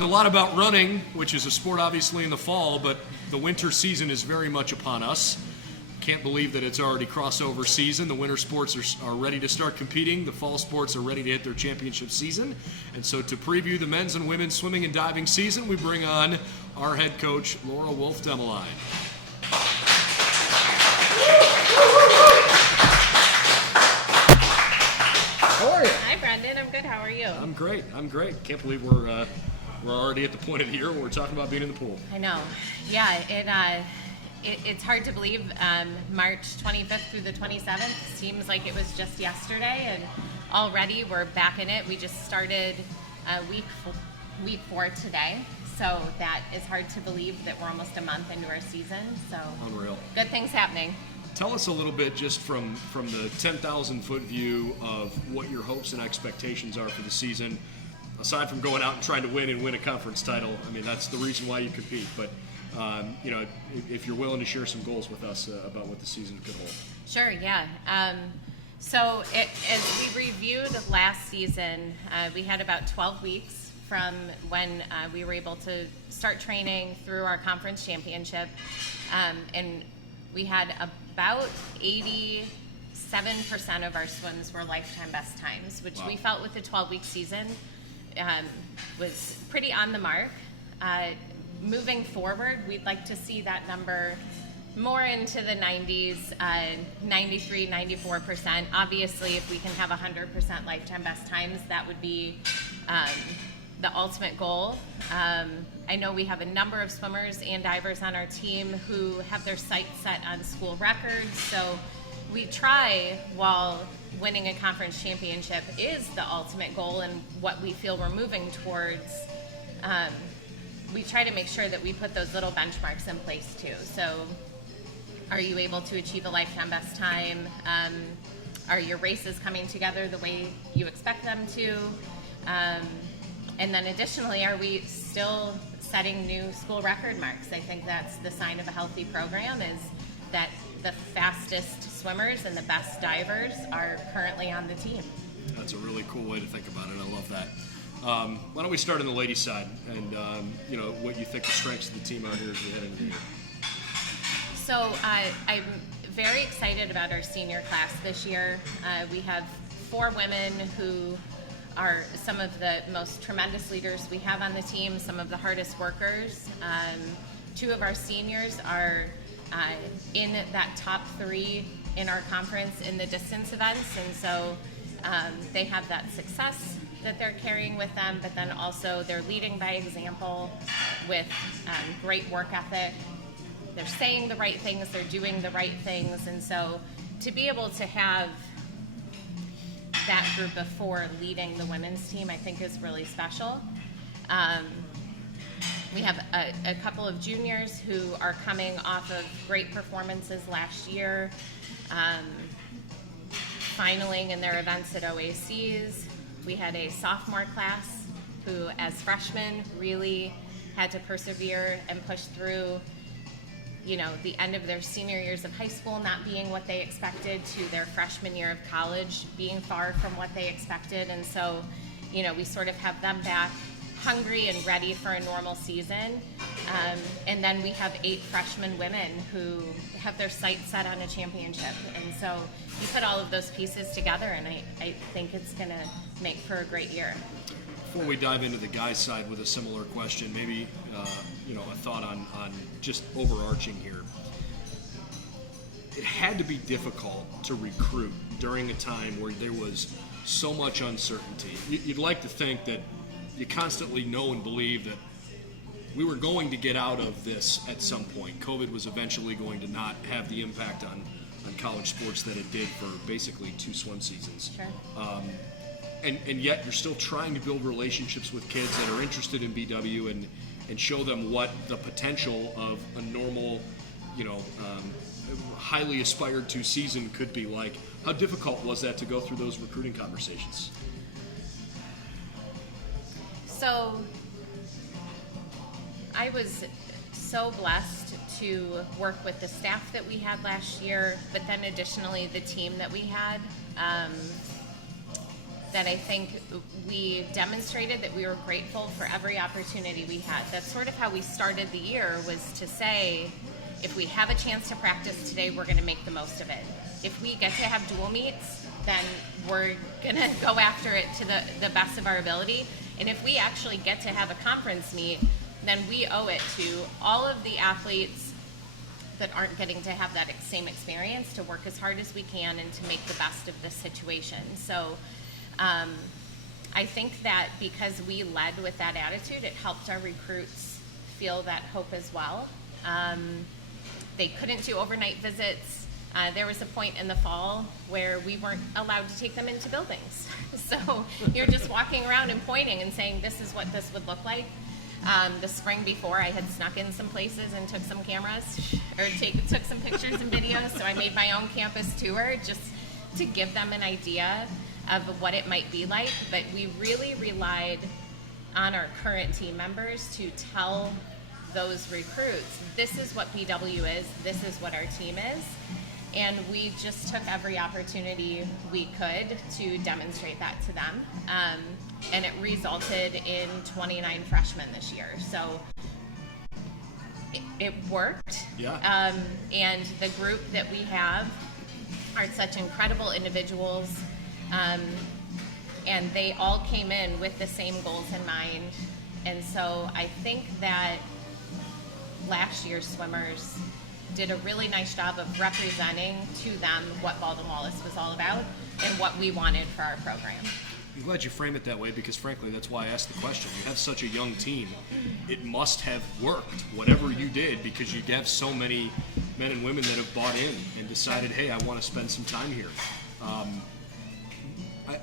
A lot about running, which is a sport obviously in the fall, but the winter season is very much upon us. Can't believe that it's already crossover season. The winter sports are ready to start competing. The fall sports are ready to hit their championship season. And so to preview the men's and women's swimming and diving season, we bring on our head coach, Laura Demaline. How are you? Hi, Brendan. I'm good. How are you? I'm great. Can't believe we're already at the point of the year where we're talking about being in the pool. I know. Yeah, it's hard to believe. March 25th through the 27th seems like it was just yesterday, and already we're back in it. We just started week 4 today, so that is hard to believe that we're almost a month into our season. So Unreal. Good things happening. Tell us a little bit just from the 10,000-foot view of what your hopes and expectations are for the season. Aside from going out and trying to win a conference title, I mean, that's the reason why you compete. But, if you're willing to share some goals with us about what the season could hold. Sure, yeah. As we reviewed last season, we had about 12 weeks from when we were able to start training through our conference championship. And we had about 87% of our swims were lifetime best times, which we felt with the 12-week season was pretty on the mark. Moving forward, we'd like to see that number more into the 90s, 93, 94%. Obviously, if we can have 100% lifetime best times, that would be the ultimate goal. I know we have a number of swimmers and divers on our team who have their sights set on school records, so we try, while winning a conference championship is the ultimate goal and what we feel we're moving towards, we try to make sure that we put those little benchmarks in place too. So are you able to achieve a lifetime best time? Are your races coming together the way you expect them to? And then additionally, are we still setting new school record marks? I think that's the sign of a healthy program, is that the fastest swimmers and the best divers are currently on the team. That's a really cool way to think about it. I love that. Why don't we start on the ladies' side and what you think the strengths of the team are here as we head into the year. So I'm very excited about our senior class this year. We have 4 women who are some of the most tremendous leaders we have on the team, some of the hardest workers. 2 of our seniors are in that top 3 in our conference in the distance events, and so they have that success that they're carrying with them, but then also they're leading by example with great work ethic. They're saying the right things, they're doing the right things, and so to be able to have that group of 4 leading the women's team, I think is really special. We have a couple of juniors who are coming off of great performances last year, finaling in their events at OACs. We had a sophomore class who, as freshmen, really had to persevere and push through, the end of their senior years of high school not being what they expected to their freshman year of college being far from what they expected. And so, we sort of have them back hungry and ready for a normal season. And then we have 8 freshman women who have their sights set on a championship. And so you put all of those pieces together, and I think it's going to make for a great year. Before we dive into the guys' side with a similar question, maybe a thought on just overarching here. It had to be difficult to recruit during a time where there was so much uncertainty. You'd like to think that you constantly know and believe that we were going to get out of this at some point. COVID was eventually going to not have the impact on college sports that it did for basically 2 swim seasons. Sure. And yet you're still trying to build relationships with kids that are interested in BW and show them what the potential of a normal, highly aspired to season could be like. How difficult was that to go through those recruiting conversations? So I was so blessed to work with the staff that we had last year, but then additionally the team that we had. that I think we demonstrated that we were grateful for every opportunity we had. That's sort of how we started the year, was to say, if we have a chance to practice today, we're going to make the most of it. If we get to have dual meets, then we're going to go after it to the best of our ability. And if we actually get to have a conference meet, then we owe it to all of the athletes that aren't getting to have that same experience to work as hard as we can and to make the best of this situation. So I think that because we led with that attitude, it helped our recruits feel that hope as well. They couldn't do overnight visits. There was a point in the fall where we weren't allowed to take them into buildings. So you're just walking around and pointing and saying, this is what this would look like. The spring before, I had snuck in some places and took some cameras, or took some pictures and videos. So I made my own campus tour just to give them an idea of what it might be like. But we really relied on our current team members to tell those recruits, this is what BW is, this is what our team is. And we just took every opportunity we could to demonstrate that to them. And it resulted in 29 freshmen this year. So it worked. Yeah. And the group that we have are such incredible individuals. And they all came in with the same goals in mind. And so I think that last year's swimmers did a really nice job of representing to them what Baldwin Wallace was all about and what we wanted for our program. I'm glad you frame it that way, because frankly, that's why I asked the question. You have such a young team. It must have worked, whatever you did, because you have so many men and women that have bought in and decided, hey, I want to spend some time here.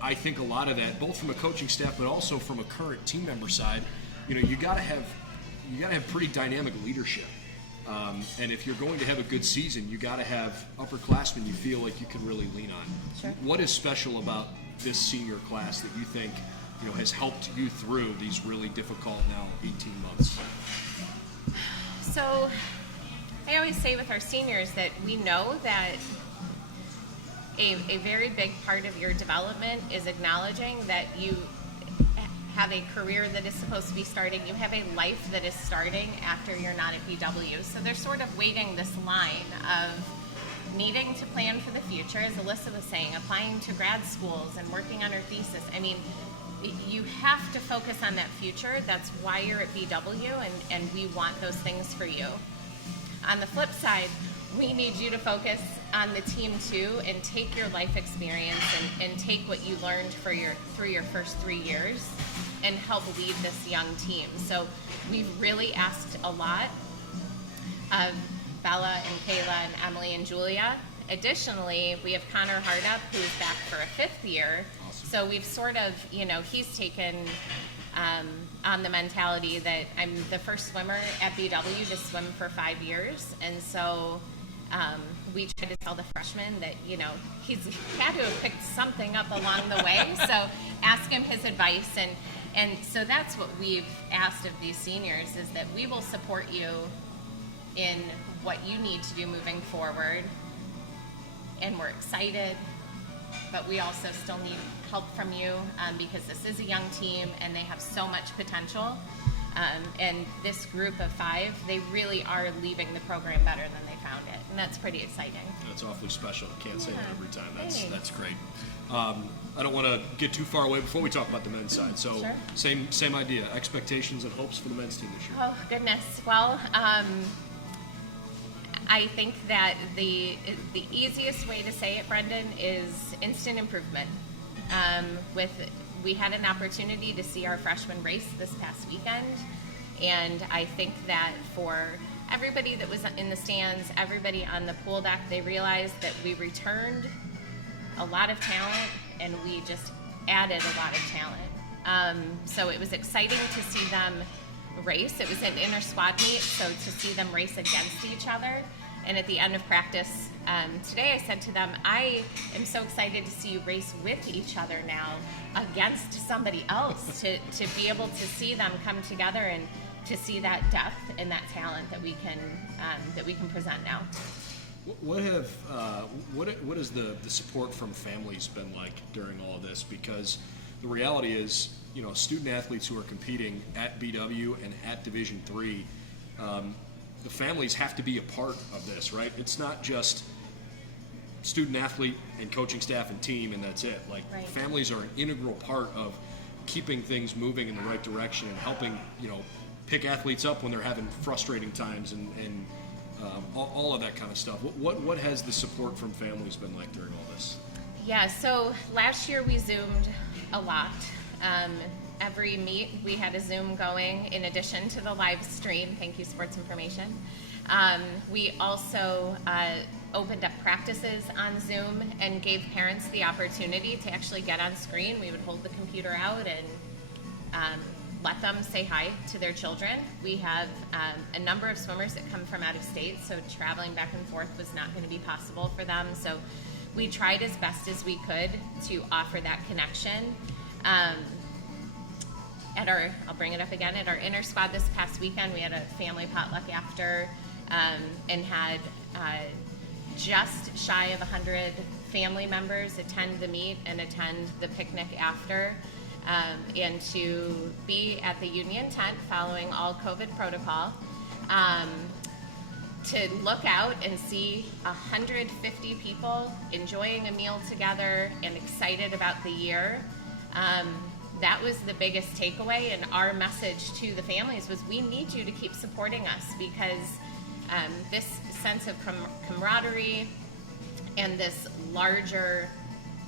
I think a lot of that, both from a coaching staff, but also from a current team member side, you got to have pretty dynamic leadership. And if you're going to have a good season, you got to have upperclassmen you feel like you can really lean on. Sure. What is special about this senior class that you think has helped you through these really difficult now 18 months? So I always say with our seniors that we know that a very big part of your development is acknowledging that you have a career that is supposed to be starting. You have a life that is starting after you're not at BW. So they're sort of waiting this line of needing to plan for the future, as Alyssa was saying, applying to grad schools and working on her thesis. I mean, you have to focus on that future. That's why you're at BW, and we want those things for you. On the flip side, we need you to focus on the team too, and take your life experience and take what you learned through your first 3 years and help lead this young team. So we've really asked a lot of Bella and Kayla and Emily and Julia. Additionally, we have Connor Hardup, who's back for a 5th year. Awesome. So we've sort of, he's taken on the mentality that I'm the first swimmer at BW to swim for 5 years. And so we try to tell the freshmen that, he's had to have picked something up along the way. So ask him his advice. And so that's what we've asked of these seniors, is that we will support you in what you need to do moving forward. And we're excited, but we also still need help from you because this is a young team and they have so much potential. And this group of 5, they really are leaving the program better than they found it. And that's pretty exciting. That's awfully special. I can't say that every time. That's great. I don't want to get too far away before we talk about the men's side. So Sure. Same idea. Expectations and hopes for the men's team this year. Oh, goodness. Well, I think that the easiest way to say it, Brendan, is instant improvement. We had an opportunity to see our freshman race this past weekend, and I think that for everybody that was in the stands, everybody on the pool deck, they realized that we returned a lot of talent and we just added a lot of talent. So it was exciting to see them race. It was an inter-squad meet, so to see them race against each other. And at the end of practice today, I said to them, I am so excited to see you race with each other now against somebody else, to be able to see them come together and to see that depth and that talent that we can present now. What has the support from families been like during all of this? Because the reality is, student athletes who are competing at BW and at Division III, the families have to be a part of this, right? It's not just student athlete and coaching staff and team and that's it. Like, right. Families are an integral part of keeping things moving in the right direction and helping, pick athletes up when they're having frustrating times and all of that kind of stuff. What has the support from families been like during all this? Yeah, so last year we Zoomed a lot. Every meet we had a Zoom going in addition to the live stream. Thank you, Sports Information. We also opened up practices on Zoom and gave parents the opportunity to actually get on screen. We would hold the computer out and let them say hi to their children. We have a number of swimmers that come from out of state, so traveling back and forth was not going to be possible for them. So we tried as best as we could to offer that connection. I'll bring it up again, at our inter squad this past weekend, we had a family potluck after and had just shy of 100 family members attend the meet and attend the picnic after. And to be at the Union tent following all COVID protocol, to look out and see 150 people enjoying a meal together and excited about the year, that was the biggest takeaway. And our message to the families was, we need you to keep supporting us, because this sense of camaraderie and this larger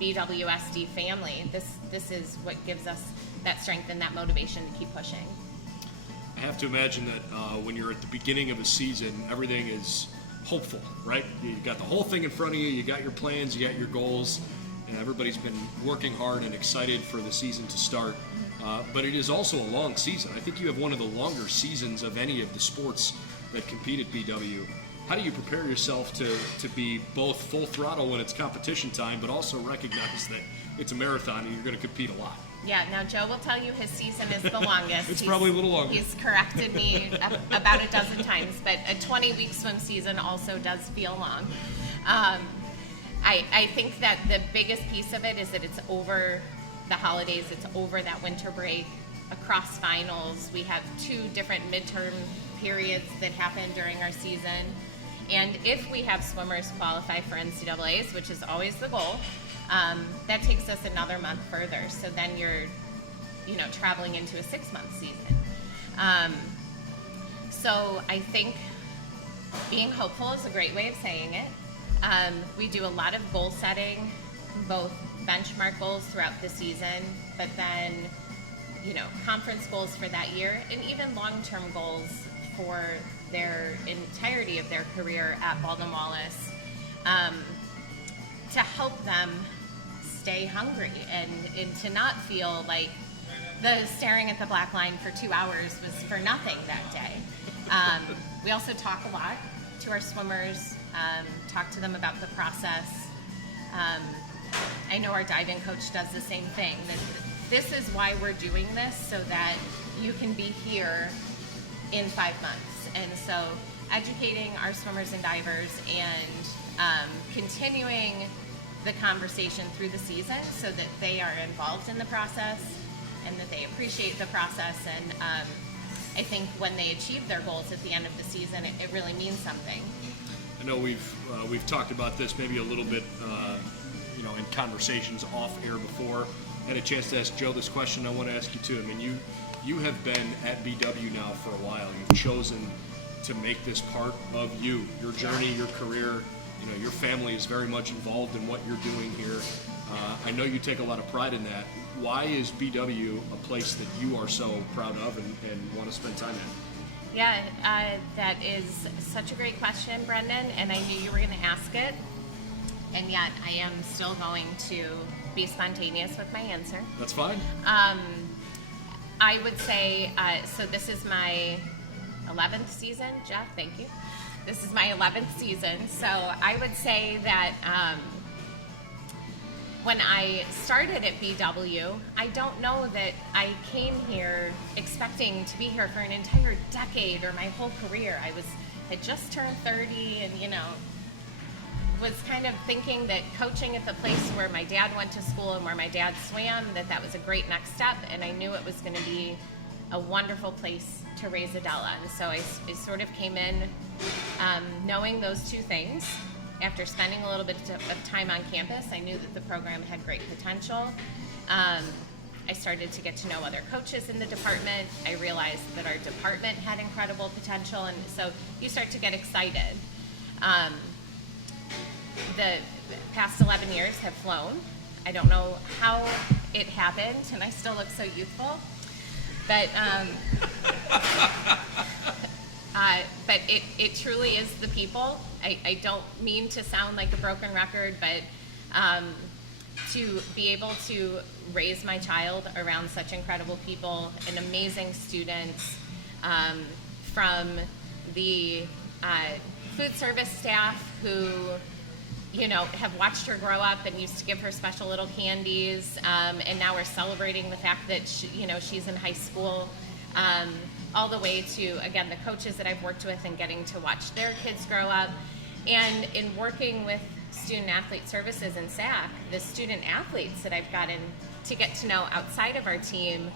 BWSD family, this is what gives us that strength and that motivation to keep pushing. I have to imagine that when you're at the beginning of a season, everything is hopeful, right? You got the whole thing in front of you, you got your plans, you got your goals, and everybody's been working hard and excited for the season to start. But it is also a long season. I think you have one of the longer seasons of any of the sports that compete at BW. How do you prepare yourself to be both full throttle when it's competition time, but also recognize that it's a marathon and you're going to compete a lot? Yeah, now Joe will tell you his season is the longest. It's probably a little longer. He's corrected me about a dozen times, but a 20-week swim season also does feel long. I think that the biggest piece of it is that it's over the holidays, it's over that winter break, across finals. We have 2 different midterm periods that happen during our season. And if we have swimmers qualify for NCAAs, which is always the goal, that takes us another month further. So then you're, traveling into a 6-month season. So I think being hopeful is a great way of saying it. We do a lot of goal setting, both benchmark goals throughout the season, but then, conference goals for that year, and even long-term goals for their entirety of their career at Baldwin Wallace, to help them stay hungry and to not feel like the staring at the black line for 2 hours was for nothing that day. We also talk a lot to our swimmers, talk to them about the process. I know our diving coach does the same thing. This is why we're doing this, so that you can be here in 5 months. And so educating our swimmers and divers and continuing the conversation through the season so that they are involved in the process and that they appreciate the process. And I think when they achieve their goals at the end of the season, it really means something. I know we've talked about this maybe a little bit, in conversations off air before. I had a chance to ask Joe this question. I want to ask you too. I mean, you have been at BW now for a while. You've chosen to make this part of you, your journey, your career. Your family is very much involved in what you're doing here. I know you take a lot of pride in that. Why is BW a place that you are so proud of and want to spend time at? Yeah, that is such a great question, Brendan, and I knew you were going to ask it, and yet I am still going to be spontaneous with my answer. That's fine. I would say, so this is my 11th season, Jeff, thank you. This is my 11th season, so I would say that when I started at BW, I don't know that I came here expecting to be here for an entire decade or my whole career. I had just turned 30 and, was kind of thinking that coaching at the place where my dad went to school and where my dad swam, that was a great next step, and I knew it was going to be a wonderful place to raise Adela. And so I sort of came in knowing those two things. After spending a little bit of time on campus, I knew that the program had great potential. I started to get to know other coaches in the department. I realized that our department had incredible potential, and so you start to get excited. The past 11 years have flown. I don't know how it happened, and I still look so youthful. But it truly is the people. I don't mean to sound like a broken record, but to be able to raise my child around such incredible people and amazing students, from the food service staff who, have watched her grow up and used to give her special little candies, and now we're celebrating the fact that she's in high school, all the way to, again, the coaches that I've worked with and getting to watch their kids grow up. And in working with Student Athlete Services and SAC, the student athletes that I've gotten to get to know outside of our team,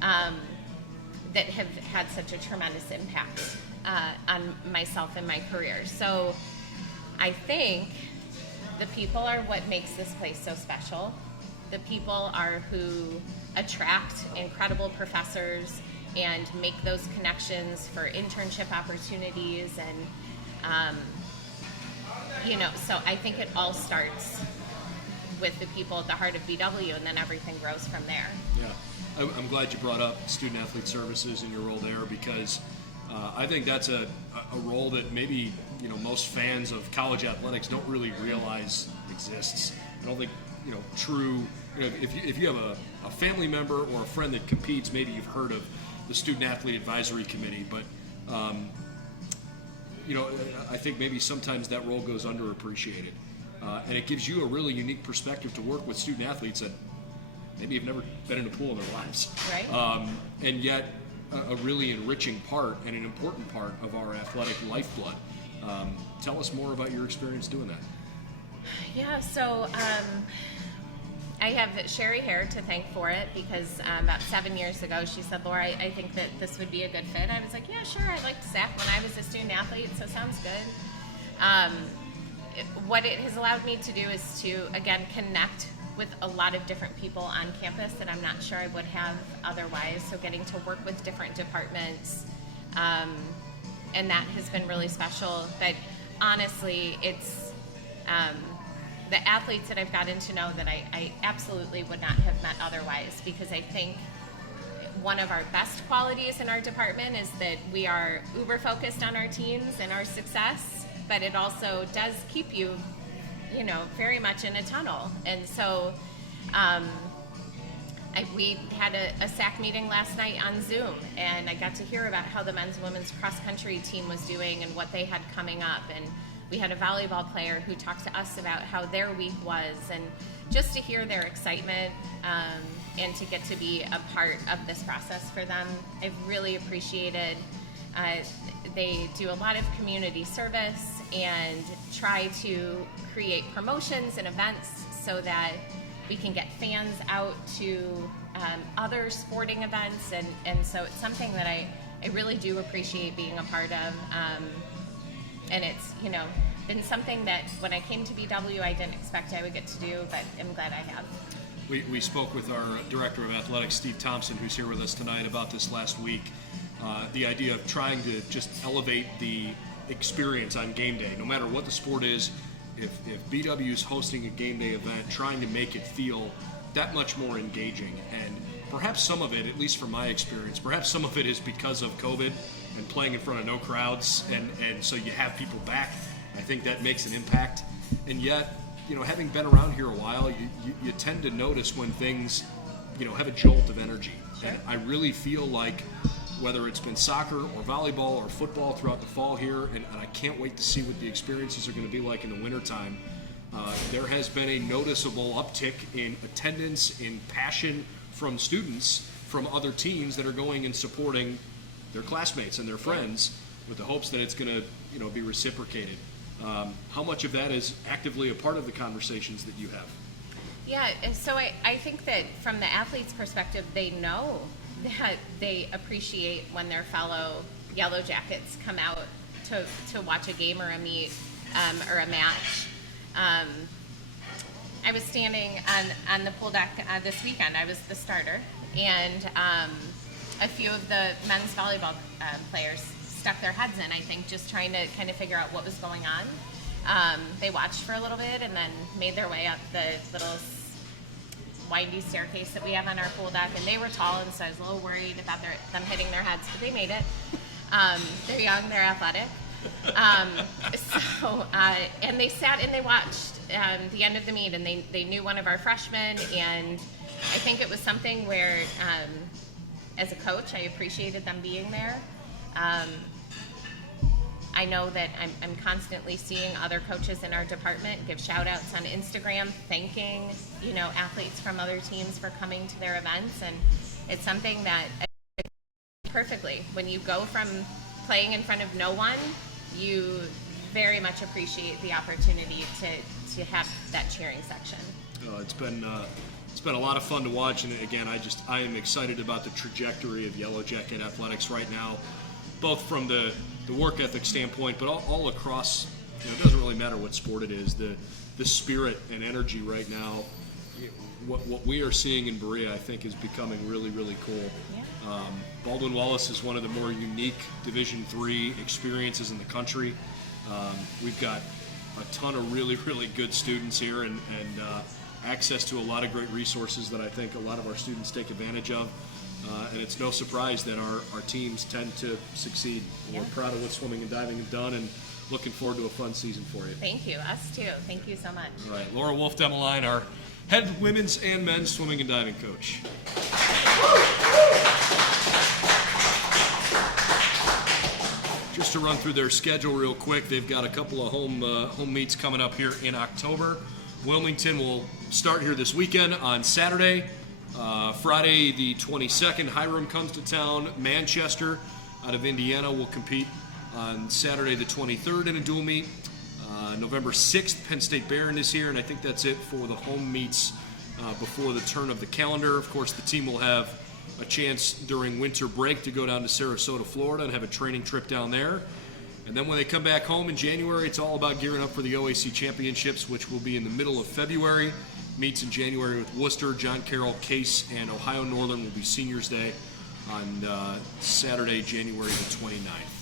that have had such a tremendous impact on myself and my career. So I think the people are what makes this place so special. The people are who attract incredible professors and make those connections for internship opportunities, and so I think it all starts with the people at the heart of BW, and then everything grows from there. Yeah, I'm glad you brought up Student Athlete Services and your role there, because I think that's a role that maybe most fans of college athletics don't really realize exists. I don't think true. If you have a family member or a friend that competes, maybe you've heard of the Student Athlete Advisory Committee, but I think maybe sometimes that role goes underappreciated, and it gives you a really unique perspective to work with student athletes that maybe have never been in a pool in their lives, right? And yet a really enriching part and an important part of our athletic lifeblood. Tell us more about your experience doing that. Yeah, so I have Sherry Hare to thank for it, because about 7 years ago she said, Laura, I think that this would be a good fit. I was like, yeah, sure, I liked SAC when I was a student athlete, so sounds good. What it has allowed me to do is to, again, connect with a lot of different people on campus that I'm not sure I would have otherwise, so getting to work with different departments, and that has been really special. But honestly, it's the athletes that I've gotten to know that I absolutely would not have met otherwise, because I think one of our best qualities in our department is that we are uber focused on our teams and our success, but it also does keep you, very much in a tunnel. And so we had a SAC meeting last night on Zoom, and I got to hear about how the men's and women's cross-country team was doing and what they had coming up. And we had a volleyball player who talked to us about how their week was, and just to hear their excitement and to get to be a part of this process for them, I've really appreciated. They do a lot of community service and try to create promotions and events so that we can get fans out to other sporting events, and so it's something that I really do appreciate being a part of, and it's been something that when I came to BW I didn't expect I would get to do, but I'm glad I have. We spoke with our Director of Athletics, Steve Thompson, who's here with us tonight, about this last week. The idea of trying to just elevate the experience on game day, no matter what the sport is. If BW is hosting a game day event, trying to make it feel that much more engaging. And perhaps some of it, at least from my experience, perhaps some of it is because of COVID and playing in front of no crowds, and so you have people back. I think that makes an impact. And yet, having been around here a while, you tend to notice when things, have a jolt of energy. Sure. And I really feel like, whether it's been soccer or volleyball or football throughout the fall here, and I can't wait to see what the experiences are going to be like in the wintertime, there has been a noticeable uptick in attendance, in passion from students from other teams that are going and supporting their classmates and their friends, with the hopes that it's going to be reciprocated. How much of that is actively a part of the conversations that you have? Yeah, and so I think that from the athlete's perspective, they know that they appreciate when their fellow Yellow Jackets come out to watch a game or a meet or a match. I was standing on the pool deck this weekend. I was the starter, and a few of the men's volleyball players stuck their heads in, I think, just trying to kind of figure out what was going on. They watched for a little bit and then made their way up the little windy staircase that we have on our pool deck, and they were tall, and so I was a little worried about them hitting their heads, but they made it. They're young, they're athletic. And they sat and they watched the end of the meet, and they knew one of our freshmen, and I think it was something where, as a coach, I appreciated them being there. I know that I'm constantly seeing other coaches in our department give shout outs on Instagram, thanking, athletes from other teams for coming to their events. And it's something that perfectly, when you go from playing in front of no one, you very much appreciate the opportunity to have that cheering section. It's been a lot of fun to watch, and again, I am excited about the trajectory of Yellow Jacket athletics right now, both from the work ethic standpoint, but all across. It doesn't really matter what sport it is. The spirit and energy right now, what we are seeing in Berea, I think, is becoming really, really cool. Yeah. Baldwin Wallace is one of the more unique Division III experiences in the country. We've got a ton of really, really good students here, and access to a lot of great resources that I think a lot of our students take advantage of. And it's no surprise that our teams tend to succeed. Yeah. We're proud of what swimming and diving have done, and looking forward to a fun season for you. Thank you. Us too. Thank you so much. All right. Laura Demaline, our head women's and men's swimming and diving coach. Just to run through their schedule real quick, they've got a couple of home meets coming up here in October. Wilmington will start here this weekend on Saturday. Friday the 22nd, Hiram comes to town. Manchester out of Indiana will compete on Saturday the 23rd in a dual meet. November 6th, Penn State Barron is here, and I think that's it for the home meets before the turn of the calendar. Of course, the team will have a chance during winter break to go down to Sarasota, Florida, and have a training trip down there. And then when they come back home in January, it's all about gearing up for the OAC Championships, which will be in the middle of February. Meets in January with Worcester, John Carroll, Case, and Ohio Northern will be Seniors Day on Saturday, January the 29th.